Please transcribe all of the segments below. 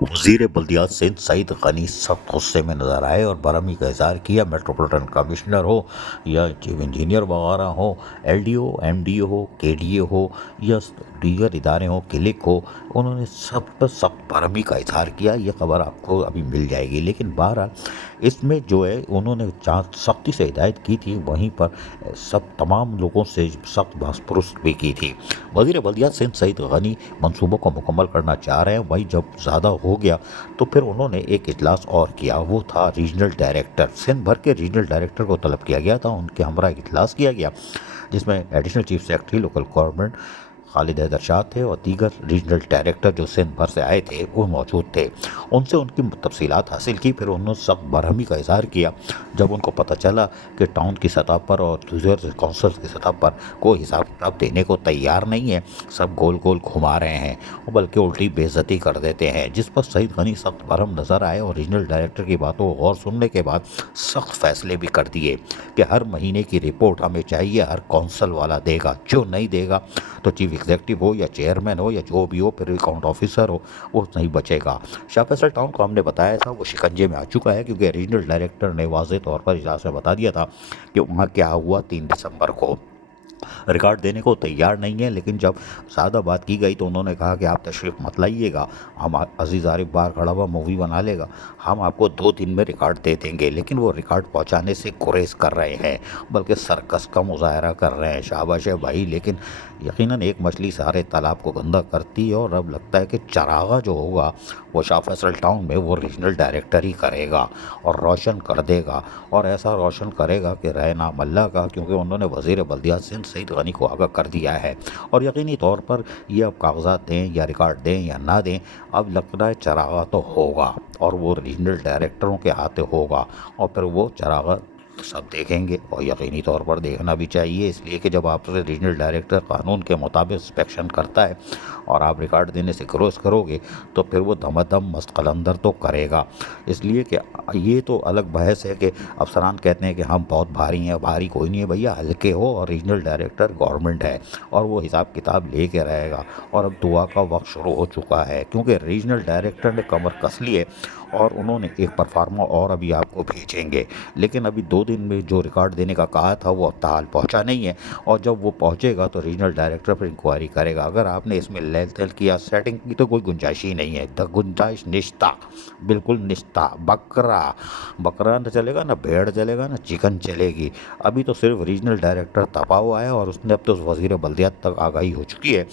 वजीर बल्दियात सिंध सईद गनी सख्त गुस्से में नजर आए और बरहमी का इजहार किया। मेट्रोपॉलिटन कमिश्नर हो या चीफ इंजीनियर वगैरह हो, LDO, MDO हो, KDA हो या दीगर इदारे हो, क्लिक हो, उन्होंने सब पर सख्त बरहमी का इजहार किया। ये खबर आपको अभी मिल जाएगी। लेकिन बहरहाल इसमें जो है उन्होंने जहाँ सख्ती से हिदायत की थी, वहीं पर सब तमाम लोगों से सख्त बहस भी की थी। वजीर बल्दियात सिंध सईद गनी मंसूबों को मुकम्मल करना चाह रहे हैं। वही जब ज़्यादा हो गया तो फिर उन्होंने एक इजलास और किया। वो था रीजनल डायरेक्टर, सिंध भर के रीजनल डायरेक्टर को तलब किया गया था। उनके हमरा एक इजलास किया गया जिसमें additional chief secretary local government Khalid Haider Shah थे और दीगर रीजनल डायरेक्टर जो सिंध भर से आए थे वो मौजूद थे। उनसे उनकी तफसीलात हासिल की। फिर उन्होंने सख्त बरहमी का इजहार किया जब उनको पता चला कि टाउन की सतह पर और दूसरे काउंसिल की सतह पर कोई हिसाब किताब देने को तैयार नहीं है, सब गोल गोल घुमा रहे हैं और बल्कि उल्टी बेइज्जती कर देते हैं। जिस पर सईद गनी सख्त बरहम नजर आए और रीजनल डायरेक्टर की बातों को गौर सुनने के बाद सख्त फैसले भी कर दिए कि हर महीने की रिपोर्ट हमें चाहिए, हर काउंसिल वाला देगा। जो नहीं देगा तो चीफ एग्जीक्यूटिव हो या चेयरमैन हो या जो भी हो, फिर अकाउंट ऑफिसर हो, वो नहीं बचेगा। शाह फैसल टाउन को हमने बताया था वो शिकंजे में आ चुका है क्योंकि रीजनल डायरेक्टर ने वाज़ेह तौर पर इजलास में बता दिया था कि वहाँ क्या हुआ 3 दिसंबर को। रिकॉर्ड देने को तैयार नहीं है, लेकिन जब ज़्यादा बात की गई तो उन्होंने कहा कि आप तशरीफ़ मत लाइएगा, हम अजीज़ आरिफ बाहर खड़ा हुआ मूवी बना लेगा, हम आपको 2 दिन में रिकॉर्ड दे देंगे। लेकिन वो रिकॉर्ड पहुंचाने से गुरेज कर रहे हैं, बल्कि सर्कस का मुजाहरा कर रहे हैं। शाबाश है भाई, लेकिन यकीनन एक मछली सारे तालाब को गंदा करती है और अब लगता है कि चरागा जो होगा वो शाह फैसल टाउन में वो रीजनल डायरेक्टर ही करेगा और रोशन कर देगा। और ऐसा रोशन करेगा कि रहे नाम अल्लाह का, क्योंकि उन्होंने वज़ीर बल्दियात सिंध सईद गनी को आगाह कर दिया है। और यकीनी तौर पर ये अब कागजात दें या रिकॉर्ड दें या ना दें, अब लग रहा है चरागा तो होगा और वो रीजनल डायरेक्टरों के हाथ होगा और फिर वो चरागा सब देखेंगे। और यकीनी तौर पर देखना भी चाहिए, इसलिए कि जब आपसे रीजनल डायरेक्टर कानून के मुताबिक इंस्पेक्शन करता है और आप रिकॉर्ड देने से क्रोस करोगे तो फिर वो धमाधम मस्त कलंदर तो करेगा। इसलिए कि ये तो अलग बहस है कि अफसरान कहते हैं कि हम बहुत भारी हैं। भारी कोई नहीं है भैया, हल्के हो। और रीजनल डायरेक्टर गवर्नमेंट है और वो हिसाब किताब लेके रहेगा। और अब दुआ का वक्त शुरू हो चुका है क्योंकि रीजनल डायरेक्टर ने कमर कस ली है और उन्होंने एक परफार्मा और अभी आपको भेजेंगे। लेकिन अभी 2 दिन में जो रिकॉर्ड देने का कहा था वो अब ताल पहुंचा नहीं है और जब वो पहुंचेगा तो रीजनल डायरेक्टर पर इंक्वायरी करेगा। अगर आपने इसमें लेल तेल किया, सेटिंग की, तो कोई गुंजाइश ही नहीं है। द गुंजाइश निश्ता, बिल्कुल निश्ता। बकरा बकरा न चलेगा, ना भेड़ चलेगा, ना चिकन चलेगी। अभी तो सिर्फ रीजनल डायरेक्टर तपा हुआ है और उसने अब तो वज़ीर बल्दियात तक आगाही हो चुकी है।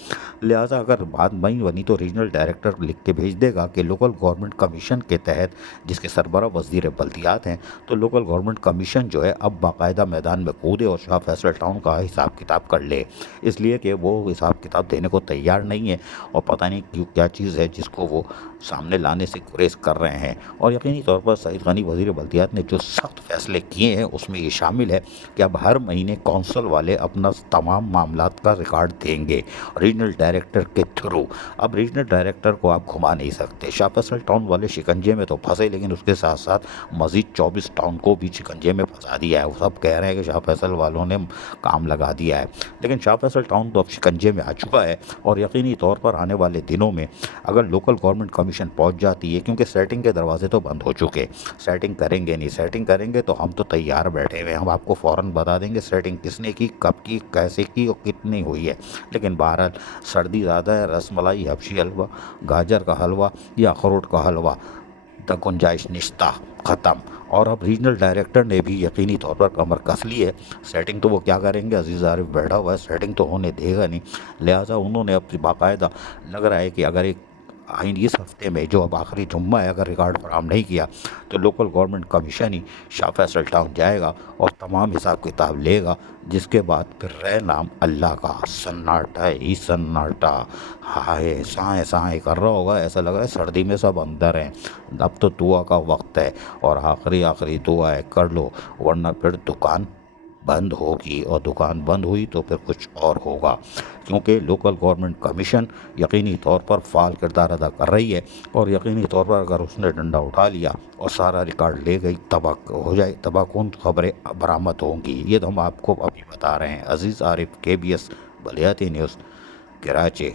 लिहाजा अगर बात नहीं बनी तो रीजनल डायरेक्टर लिख के भेज देगा कि लोकल गवर्नमेंट कमीशन के तहत, जिसके सरबराह वज़ीर बल्दियात हैं, तो लोकल गवर्नमेंट कमीशन जो है अब बाकायदा मैदान में कूदे और शाह फैसल टाउन का हिसाब किताब कर ले। इसलिए कि वो हिसाब किताब देने को तैयार नहीं है और पता नहीं क्यों क्या चीज़ है जिसको वो सामने लाने से गुरेज कर रहे हैं। और यकीनी तौर पर सईद गनी वज़ीर बल्दियात ने जो सख्त फैसले किए हैं उसमें ये शामिल है कि अब हर महीने कौंसल वाले अपना तमाम मामलात का रिकॉर्ड देंगे रीजनल डायरेक्टर के थ्रू। अब रीजनल डायरेक्टर को आप घुमा नहीं सकते। शाह फैसल टाउन वाले शिकंजे में तो फंसे, लेकिन उसके साथ साथ मज़ीद 24 टाउन को भी शिकंजे में फंसा दिया है। वो सब कह रहे हैं कि शाह फैसल वालों ने काम लगा दिया है, लेकिन शाह फैसल टाउन तो अब शिकंजे में आ चुका है। और यकीनी तौर पर आने वाले दिनों में अगर लोकल गवर्नमेंट कमीशन पहुंच जाती है, क्योंकि सेटिंग के दरवाजे तो बंद हो चुके, सेटिंग करेंगे नहीं, सेटिंग करेंगे तो हम तो तैयार बैठे हुए हैं, हम आपको फ़ौरन बता देंगे सेटिंग किसने की, कब की, कैसे की और कितनी हुई है। लेकिन बहरहाल सर्दी ज़्यादा है, रसमलाई, हबशी हलवा, गाजर का हलवा या अखरोट का हलवा, द गुंजाइश निश्ता ख़त्म। और अब रीजनल डायरेक्टर ने भी यकीनी तौर पर कमर कस ली है। सेटिंग तो वो क्या करेंगे, अजीज़ आरिफ बैठा हुआ है, सेटिंग तो होने देगा नहीं। लिहाजा उन्होंने अब बाकायदा लग रहा है कि अगर एक आइन इस हफ्ते में जो अब आखिरी जुम्मा है अगर रिकॉर्ड फराम नहीं किया तो लोकल गवर्नमेंट कमीशन ही शाह फैसल टाउन जाएगा और तमाम हिसाब किताब लेगा, जिसके बाद फिर रह नाम अल्लाह का। सन्नाटा ही सन्नाटा, हाय साए साए कर रहा होगा, ऐसा लग रहा है सर्दी में सब अंदर हैं। अब तो दुआ का वक्त है और आखिरी आखिरी दुआ है, कर लो, वरना फिर दुकान बंद होगी और दुकान बंद हुई तो फिर कुछ और होगा। क्योंकि लोकल गवर्नमेंट कमीशन यकीनी तौर पर फ़ाल किरदार अदा कर रही है और यकीनी तौर पर अगर उसने डंडा उठा लिया और सारा रिकॉर्ड ले गई, तबाह हो जाए, तबाहकुन खबरें बरामद होंगी। ये तो हम आपको अभी बता रहे हैं। अजीज़ आरिफ, KBS बलियाती न्यूज़, कराची।